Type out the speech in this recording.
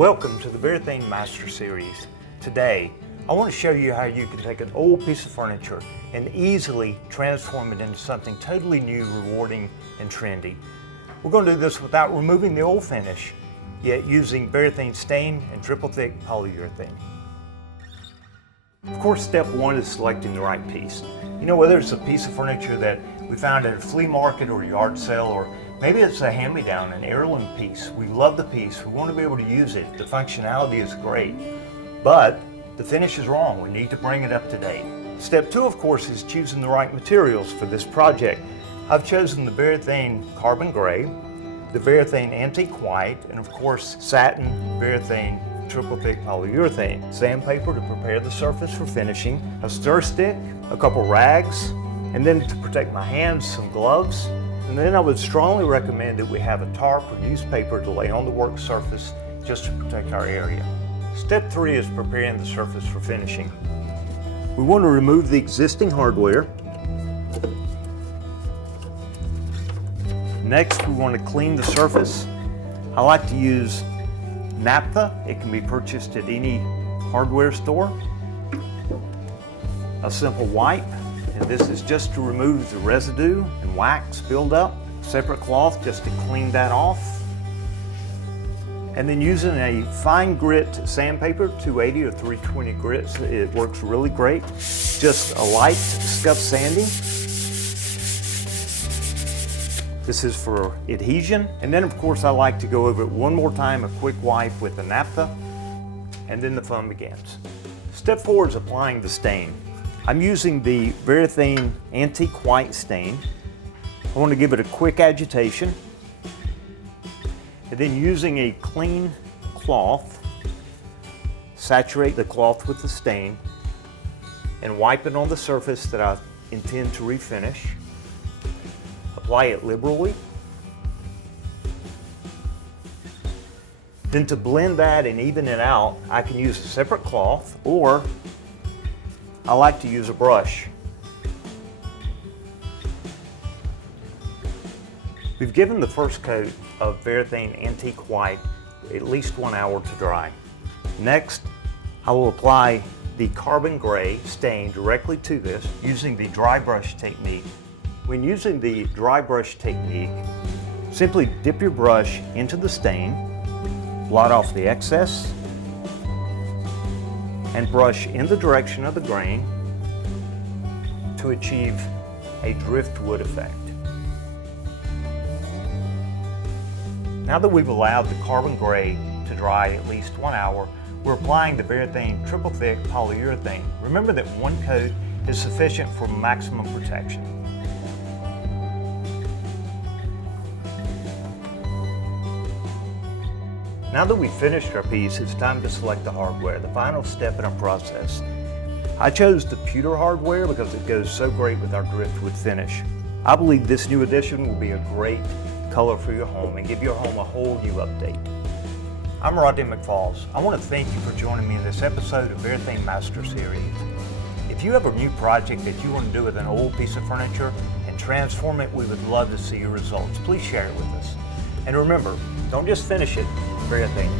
Welcome to the Varathane Master Series. Today, I want to show you how you can take an old piece of furniture and easily transform it into something totally new, rewarding, and trendy. We're going to do this without removing the old finish, yet using Varathane stain and triple thick polyurethane. Of course, step one is selecting the right piece. You know, whether it's a piece of furniture that we found at a flea market or yard sale, or maybe it's a hand-me-down, an heirloom piece. We love the piece, we want to be able to use it. The functionality is great, but the finish is wrong. We need to bring it up to date. Step two, of course, is choosing the right materials for this project. I've chosen the Varathane Carbon Gray, the Varathane Antique White, and of course, satin Varathane triple thick polyurethane. Sandpaper to prepare the surface for finishing, a stir stick, a couple rags, and then to protect my hands, some gloves. And then I would strongly recommend that we have a tarp or newspaper to lay on the work surface just to protect our area. Step three is preparing the surface for finishing. We want to remove the existing hardware. Next, we want to clean the surface. I like to use naphtha. It can be purchased at any hardware store. A simple wipe, and this is just to remove the residue and wax buildup. Separate cloth just to clean that off. And then using a fine grit sandpaper, 280 or 320 grits, it works really great. Just a light scuff sanding. This is for adhesion. And then of course I like to go over it one more time, a quick wipe with the naphtha, and then the fun begins. Step four is applying the stain. I'm using the Varathane Antique White stain. I want to give it a quick agitation. And then using a clean cloth, saturate the cloth with the stain and wipe it on the surface that I intend to refinish. Apply it liberally. Then to blend that and even it out, I can use a separate cloth, or I like to use a brush. We've given the first coat of Varathane Antique White at least 1 hour to dry. Next, I will apply the Carbon Gray stain directly to this using the dry brush technique. When using the dry brush technique, simply dip your brush into the stain, blot off the excess, and brush in the direction of the grain to achieve a driftwood effect. Now that we've allowed the Carbon Gray to dry at least 1 hour, we're applying the Varathane triple thick polyurethane. Remember that one coat is sufficient for maximum protection. Now that we've finished our piece, it's time to select the hardware, the final step in our process. I chose the pewter hardware because it goes so great with our driftwood finish. I believe this new addition will be a great color for your home and give your home a whole new update. I'm Rodney McFalls. I want to thank you for joining me in this episode of Varathane Master Series. If you have a new project that you want to do with an old piece of furniture and transform it, we would love to see your results. Please share it with us. And remember, don't just finish it, Varathane.